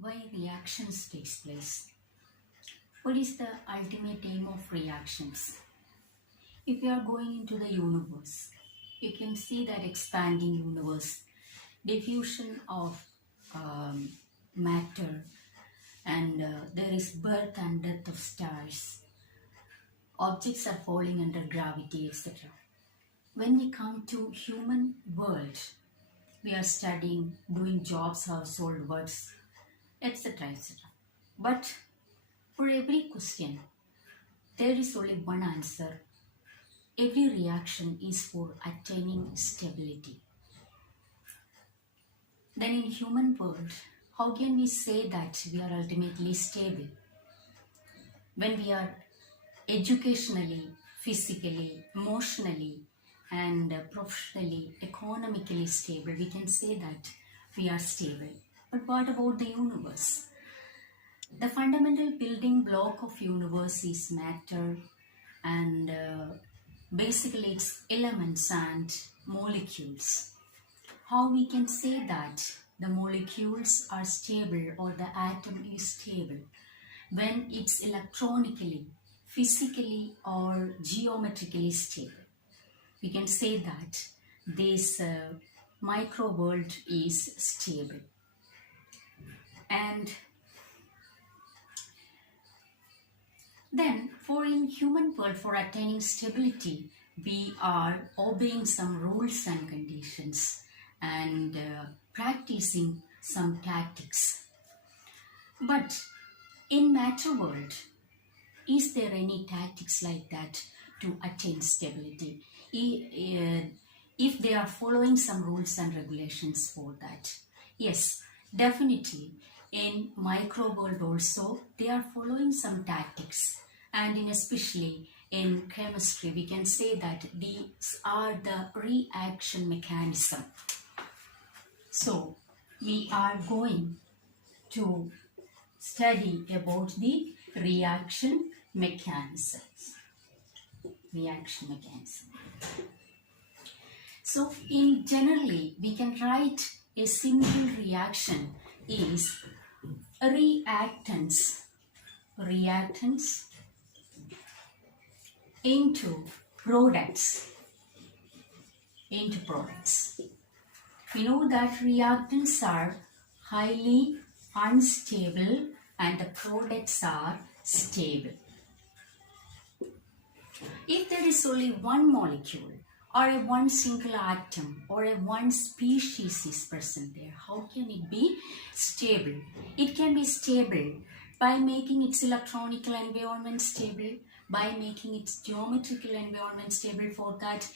Why reactions takes place? What is the ultimate aim of reactions? If you are going into the universe, you can see that expanding universe, diffusion of matter, and there is birth and death of stars. Objects are falling under gravity, etc. When we come to human world, we are studying, doing jobs, household works, etc. etc. But for every question, there is only one answer. Every reaction is for attaining stability. Then in human world, how can we say that we are ultimately stable? When we are educationally, physically, emotionally, and professionally, economically stable, we can say that we are stable. But what about the universe? The fundamental building block of universe is matter, and basically it's elements and molecules. How we can say that the molecules are stable or the atom is stable? When it's electronically, physically, or geometrically stable. We can say that this micro world is stable. And then for in human world, for attaining stability, we are obeying some rules and conditions and practicing some tactics. But in matter world, is there any tactics like that to attain stability? If they are following some rules and regulations for that? Yes, definitely. In micro world also, they are following some tactics. And in especially in chemistry, we can say that these are the reaction mechanism. So, we are going to study about the reaction mechanisms. Reaction mechanism. So in generally we can write a simple reaction is reactants into products. We know that reactants are highly unstable and the products are stable. If there is only one molecule or a one single atom or a one species is present there, how can it be stable? It can be stable by making its electronical environment stable, by making its geometrical environment stable. For that,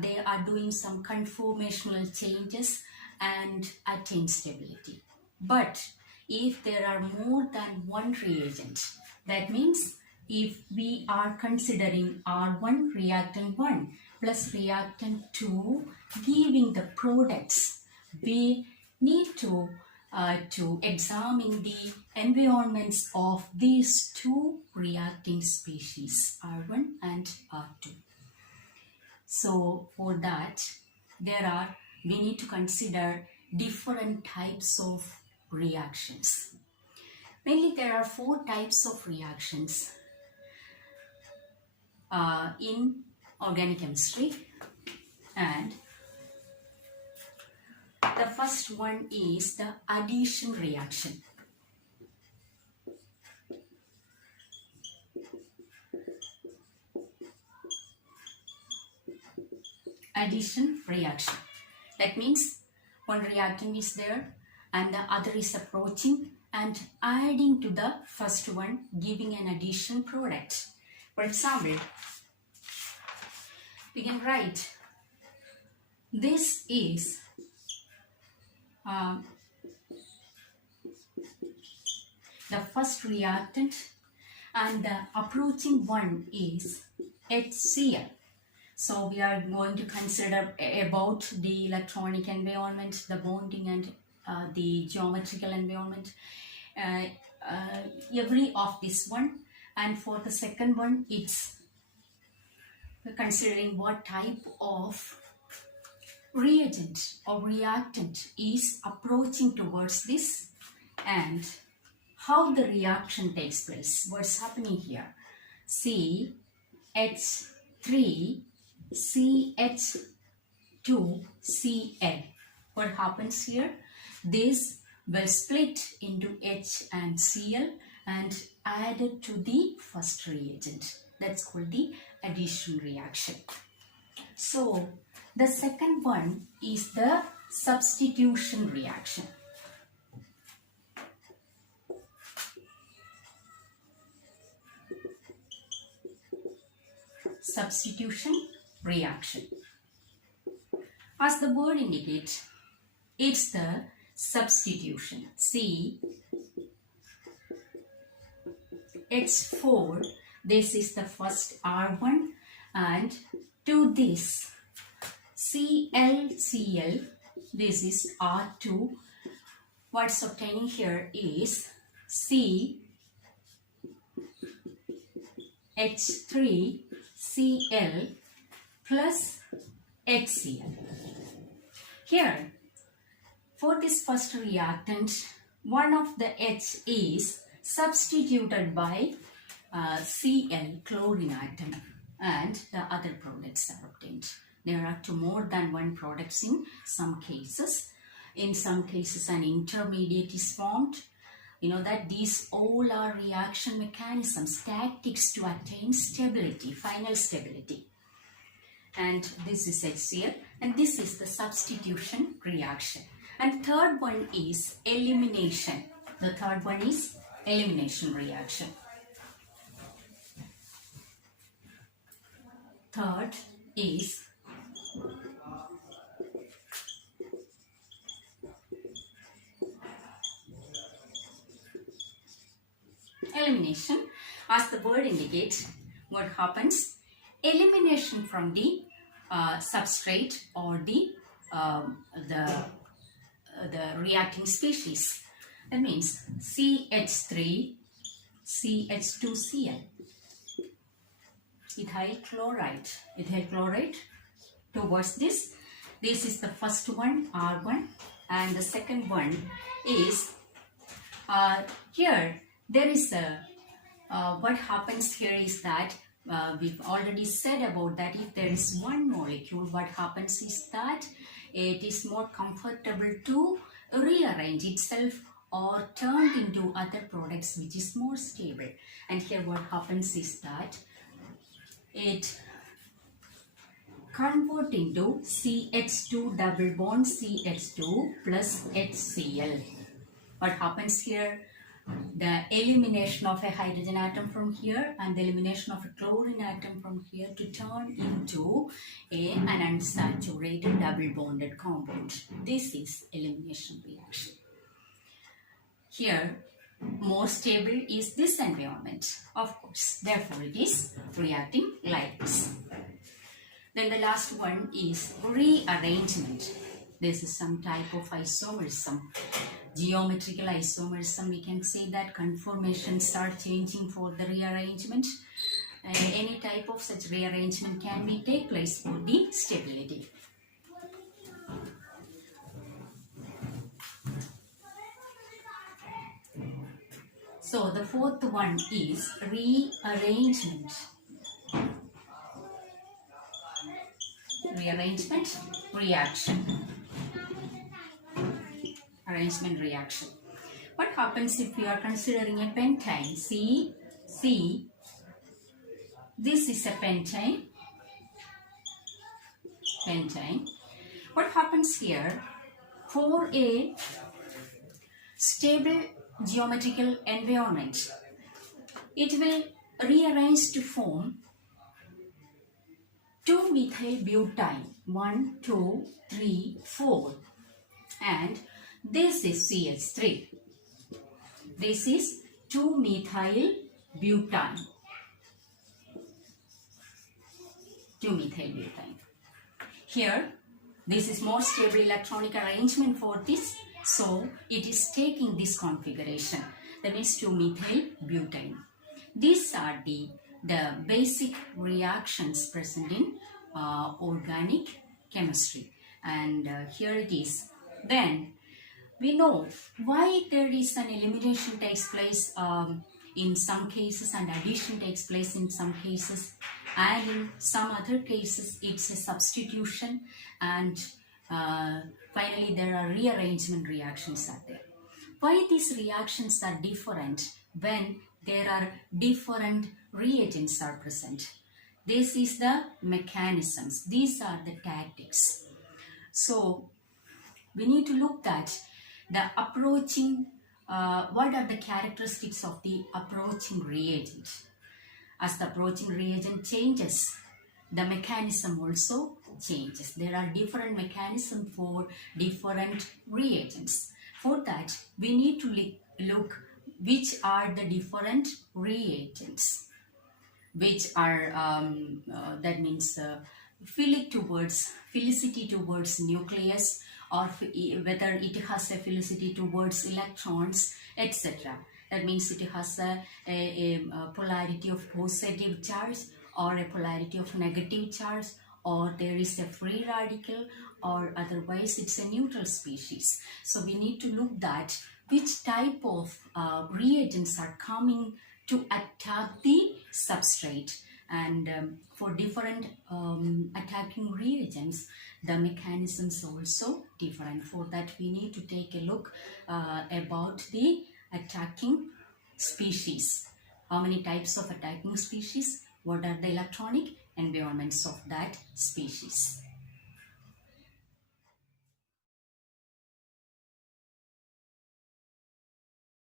they are doing some conformational changes and attain stability. But if there are more than one reagent, that means if we are considering R1 reactant 1 plus reactant 2 giving the products, we need to examine the environments of these two reacting species R1 and R2. So for that, we need to consider different types of reactions. Mainly there are 4 types of reactions in organic chemistry, and the first one is the addition reaction. Addition reaction. That means one reactant is there and the other is approaching and adding to the first one, giving an addition product. For example, we can write this is the first reactant and the approaching one is HCl. So we are going to consider about the electronic environment, the bonding and the geometrical environment, every of this one. And for the second one, it's considering what type of reagent or reactant is approaching towards this And how the reaction takes place. What's happening here? CH3 CH2Cl. What happens here? This will split into H and Cl and added to the first reagent. That's called the addition reaction. So the second one is the substitution reaction. Substitution reaction. As the word indicates, it's the substitution. See, H4, this is the first R1, and to this ClCl, this is R2. What's obtaining here is CH3Cl plus HCl. Here, for this first reactant, one of the H is substituted by Cl, chlorine atom, and the other products are obtained. There are more than one products in some cases. In some cases, an intermediate is formed. You know that these all are reaction mechanisms, tactics to attain stability, final stability. And this is HCl, and this is the substitution reaction. And third one is elimination. The third one is elimination reaction. Third is elimination. As the word indicates, what happens? Elimination from the substrate or the reacting species. That means CH3 CH2Cl, ethyl chloride towards this. This is the first one, R1, and the second one is here. There is a what happens here is that we've already said about that if there is one molecule, what happens is that it is more comfortable to rearrange itself or turned into other products which is more stable. And here what happens is that it convert into CH2 double bond CH2 plus HCl. What happens here? The elimination of a hydrogen atom from here and the elimination of a chlorine atom from here to turn into an unsaturated double bonded compound. This is elimination reaction. Here, more stable is this environment, of course. Therefore, it is reacting like this. Then the last one is rearrangement. This is some type of isomerism. Geometrical isomerism, we can say that conformations are changing for the rearrangement. Any type of such rearrangement can be take place for the stability. So the fourth one is rearrangement. Rearrangement reaction. Arrangement reaction. What happens if we are considering a pentane? See, this is a pentane. What happens here? For a stable geometrical environment, it will rearrange to form 2-methyl-butane. 1, 2, 3, 4. And this is CH3. This is 2-methyl-butane. 2-methyl-butane. Here, this is more stable electronic arrangement for this. So, it is taking this configuration. That means 2-methyl-butane. These are the basic reactions present in organic chemistry. And here it is. Then, we know why there is an elimination takes place in some cases and addition takes place in some cases, and in some other cases it's a substitution, and finally there are rearrangement reactions are there. Why these reactions are different when there are different reagents are present? This is the mechanisms. These are the tactics. So we need to look at the approaching, what are the characteristics of the approaching reagent. As the approaching reagent changes, the mechanism also changes. There are different mechanisms for different reagents. For that, we need to look which are the different reagents, which are, that means philicity towards nucleus, or whether it has a philicity towards electrons, etc. That means it has a polarity of positive charge or a polarity of negative charge, or there is a free radical, or otherwise it's a neutral species. So we need to look at which type of reagents are coming to attack the substrate, and for different attacking reagents the mechanisms also different. For that we need to take a look about the attacking species. How many types of attacking species? What are the electronic environments of that species?